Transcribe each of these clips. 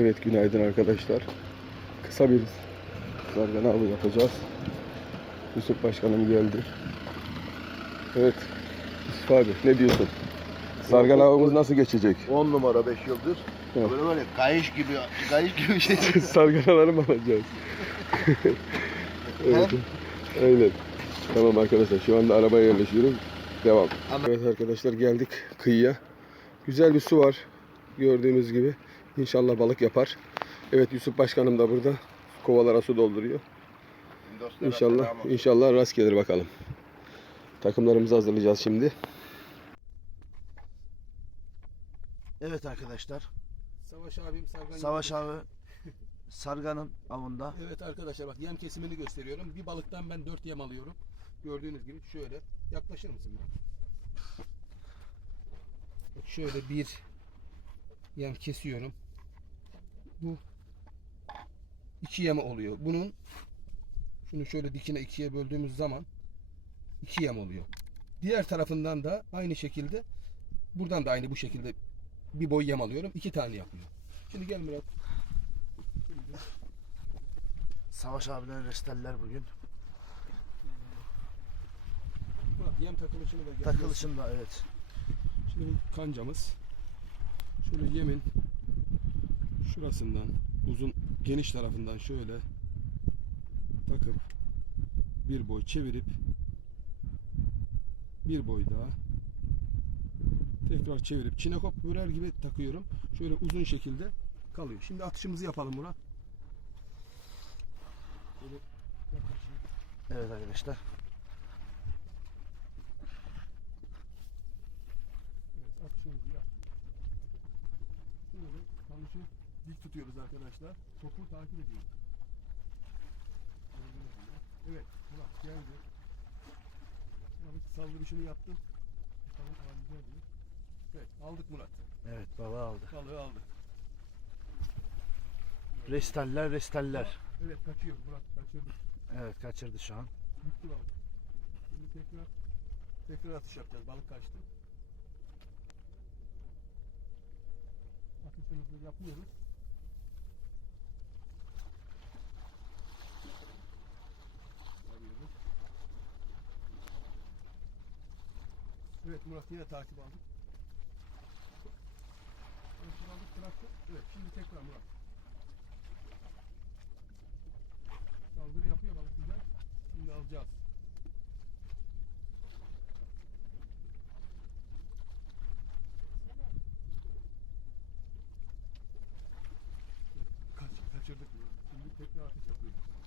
Evet günaydın arkadaşlar. Kısa bir zargan avı yapacağız. Yusuf Başkanım geldi. Evet. Yusuf abi ne diyorsun? Sargan avımız nasıl geçecek? 10 numara 5 yıldız. Evet. Böyle böyle kayış gibi kayış gibi şey. Sarganaları mı alacağız? evet. Öyle. Tamam arkadaşlar şu anda arabaya yerleşiyorum. Devam. Evet arkadaşlar geldik kıyıya. Güzel bir su var. Gördüğünüz gibi. İnşallah balık yapar. Evet Yusuf Başkanım da burada. Kovalara su dolduruyor. İnşallah inşallah rast gelir bakalım. Takımlarımızı hazırlayacağız şimdi. Evet arkadaşlar. Savaş abim Sargan Savaş abi Sargan'ın avında. Evet arkadaşlar bak yem kesimini gösteriyorum. Bir balıktan ben 4 yem alıyorum. Gördüğünüz gibi şöyle. Yaklaşır mısın biraz? Şöyle bir yem kesiyorum. Bu iki yeme oluyor. Bunun şunu şöyle dikine ikiye böldüğümüz zaman iki yem oluyor. Diğer tarafından da aynı şekilde buradan da aynı bu şekilde bir boy yem alıyorum. iki tane yapıyor. Şimdi gel Murat. Savaş abiler resteller bugün. Murat yem takılışını da gel. Takılışında evet. Şimdi kancamız. Şöyle yemin şurasından uzun geniş tarafından şöyle takıp bir boy çevirip bir boy daha tekrar çevirip çinekop börer gibi takıyorum. Şöyle uzun şekilde kalıyor. Şimdi atışımızı yapalım yaklaşayım. Evet arkadaşlar. Evet, atışımızı yaptık. Şöyle kamışı dik tutuyoruz arkadaşlar. Topu takip ediyoruz. Evet, Murat geldi. Murat saldırışını yaptı. Bakalım alabilecek mi? Evet, aldık Murat. Evet baba aldı. Balığı aldık. Resteller resteller. Evet, kaçıyor Murat, kaçırdık. Evet kaçırdı şu an. Gitti balık. Şimdi tekrar tekrar atış yapacağız. Balık kaçtı. Atışımızı yapıyoruz. Evet Murat yine takip aldık. Takip aldık bıraktık. Evet şimdi tekrar Murat. Saldırı yapıyor balık güzel. Şimdi alacağız. Kaç, kaçırdık bunu. Şimdi tekrar atış yapıyoruz.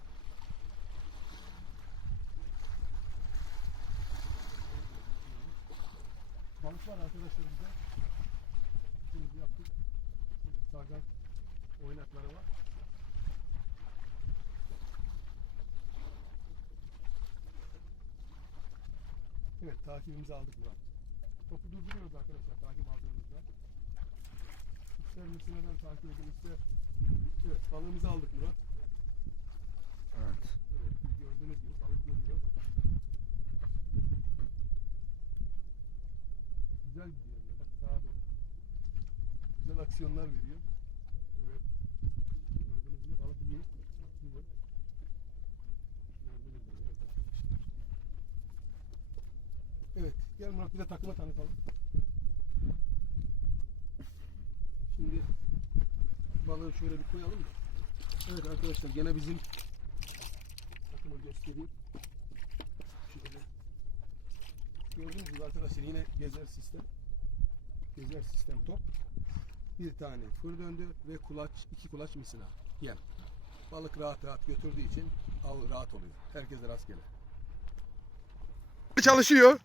Balık var arkadaşlar bizde. Atışımızı yaptık. Sargan oynakları var. Evet takibimizi aldık Murat. Topu durduruyoruz arkadaşlar takip aldığımızda. İster misineden takip edin ister. Evet balığımızı aldık Murat. Evet. Evet gördüğünüz gibi balık Güzel gidiyor. ya, Bak sağa doğru. Güzel aksiyonlar veriyor. Evet. Gördüğünüz gibi balık iyi. Atlıyor. Gördüğünüz gibi evet. Evet. Gel Murat bir de takıma tanıtalım. Şimdi balığı şöyle bir koyalım da. Evet arkadaşlar gene bizim takımı göstereyim. Gördüğünüz gibi arkadaşlar yine gezer sistem. Gezer sistem top. Bir tane fır döndü ve kulaç, iki kulaç misina. Yem. Balık rahat rahat götürdüğü için av rahat oluyor. Herkese rastgele. Çalışıyor.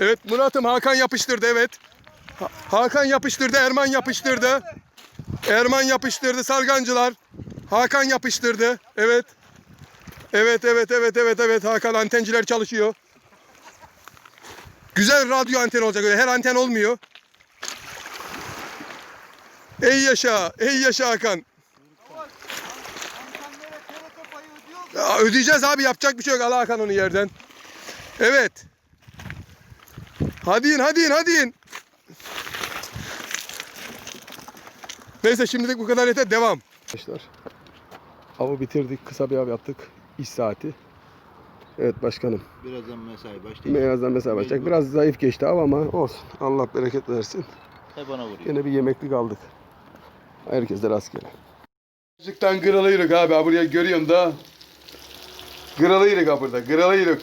Evet Murat'ım Hakan yapıştırdı evet. Ha- Hakan yapıştırdı, Erman yapıştırdı. Erman yapıştırdı sargancılar. Hakan yapıştırdı. Evet. Evet evet evet evet evet Hakan antenciler çalışıyor. Güzel radyo anten olacak öyle her anten olmuyor. Ey yaşa, ey yaşa Hakan. Ya ödeyeceğiz abi yapacak bir şey yok. Al Hakan onu yerden. Evet. Hadi in hadi in hadi in. Neyse şimdilik bu kadar yeter. Devam. Arkadaşlar avı bitirdik. Kısa bir av yaptık. İş saati. Evet başkanım. Birazdan mesai başlayacak. Birazdan mesela başlayacak. Biraz zayıf geçti av ama olsun. Allah bereket versin. Hep bana vuruyor. Yine bir yemeklik aldık. Herkese rastgele. Müzikten kırılıyırık abi. Ha Buraya görüyorsun da. Kırılıyırık ha burada. Kırılıyırık.